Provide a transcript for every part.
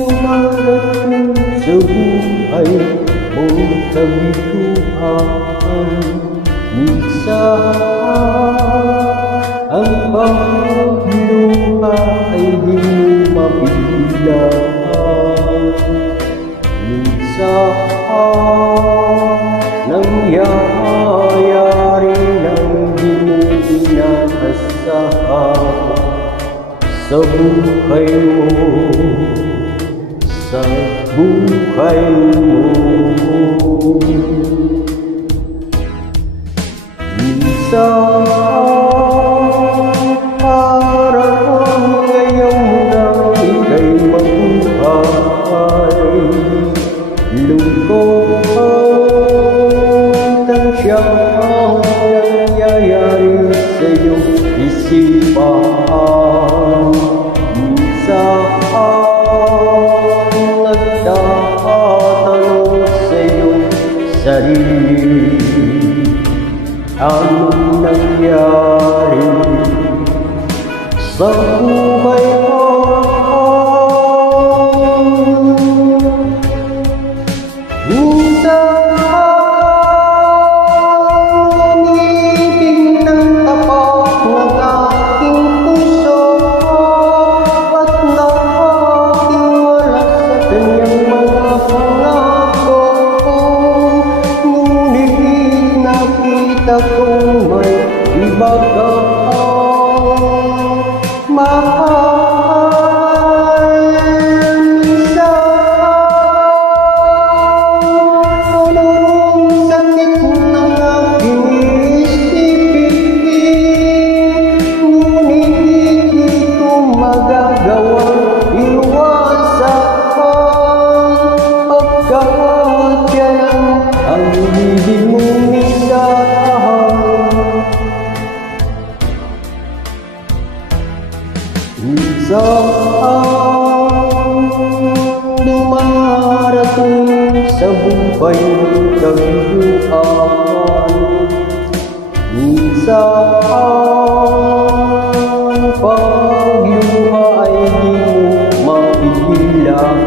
Dumarating sa buhay mong kabiguan, minsan ang pagluha ay di mo mabilang. Minsan nangyayari nang di mo inaasahan sa buhay mo, sa buhay mo. Minsan parang ngayon na ika'y mabuhay, lungkot ang siyang nangyayari sa iyong isipan. Minsan nagtatanong sa iyong sarili, anong nangyari sa buhay ko? Minsan umibig ng tapat ng aking puso at nakatiwala sa kanyang mga pangako. Ngunit nakita kong may iba kang mahal. Minsan anong sakit ng aking isipin, ngunit hindi ko magagawang iwasan, pagkat yan ang ibig mong isahan. Minsan dumarating sa buhay mong kabiguan, minsan pagluha ay di mo mapigilan.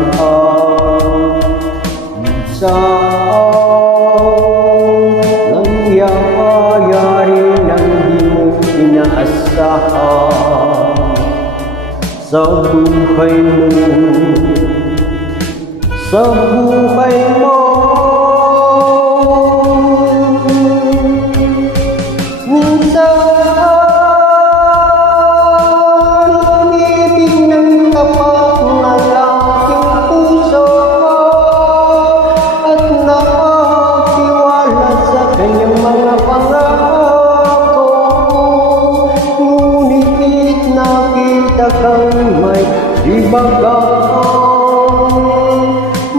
Minsan nangyayari nang di mo inaasahan sa buhay mo, sa buhay mo. Minsan umibig ng tapat ng aking puso at nakatiwala sa kanyang mga pangako. Ngunit nakita kang may iba kang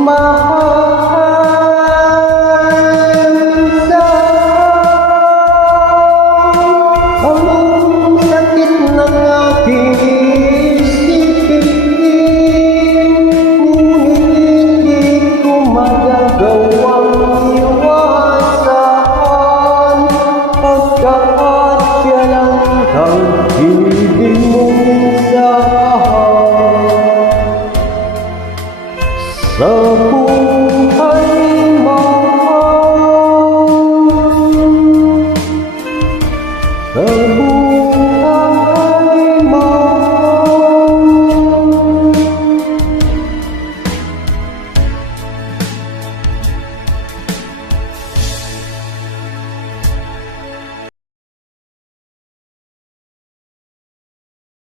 mahal. Minsan ang sakit ng aking isipin, ngunit hindi ko magagawang iwasan, pagkat siya lang ang ibig mong isahan sa buhay.